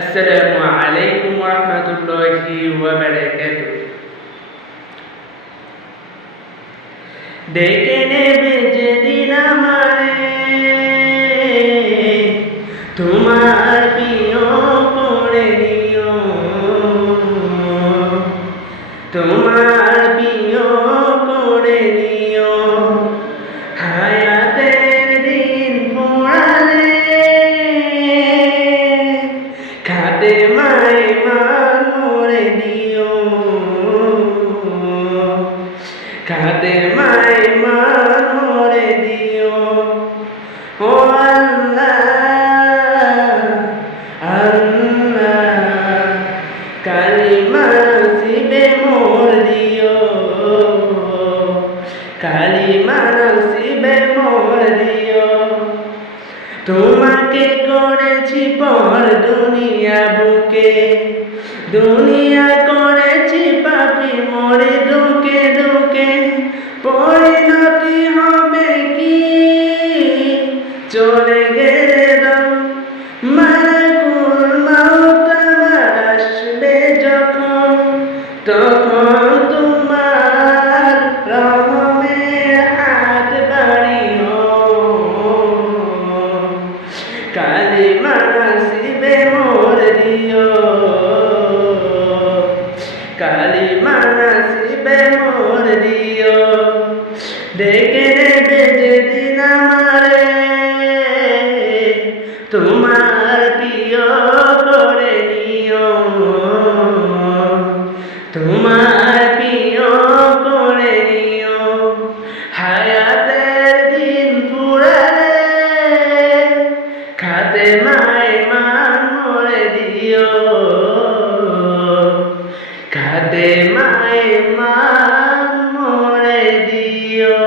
আসসালামু আলাইকুম ওয়া রাহমাতুল্লাহি ওয়া বারাকাতুহু। ডেকে নেবে যেদিন আমারে তোমার প্রিয় করে নিও, তোমার প্রিয় করে নিও। হায়াতের দিন পোড়ালে খাদেমায়ে মান মোরে দিও, খাদেমায়ে মান মোরে দিও। ও আল্লাহ আল্লাহ, কালিমা নসিবে মোর দিও, কালিমা নসিবে মোর দিও। তোমাকে করেছি পর দুনিয়া বুকে, দুনিয়া করেছি পাপী মরে দুকে দুকে। পরিণতি হবে কি চলে গেলে দম, মালাকুল মউত আমার আসবে যখন, তখন তোমার রহমের হাত বাড়িও। কালিমা নসিবে মোর দিও, কালিমা নসিবে মোর দিও। ডেকে নেবে যেদিন আমারে তোমার প্রিয় করে নিও, তোমার প্রিয় করে নিও। হায়াতের দিন ফুরালে খাদেমায়ে মান মোরে দিও, খাদেমায়ে মান মোরে দিও।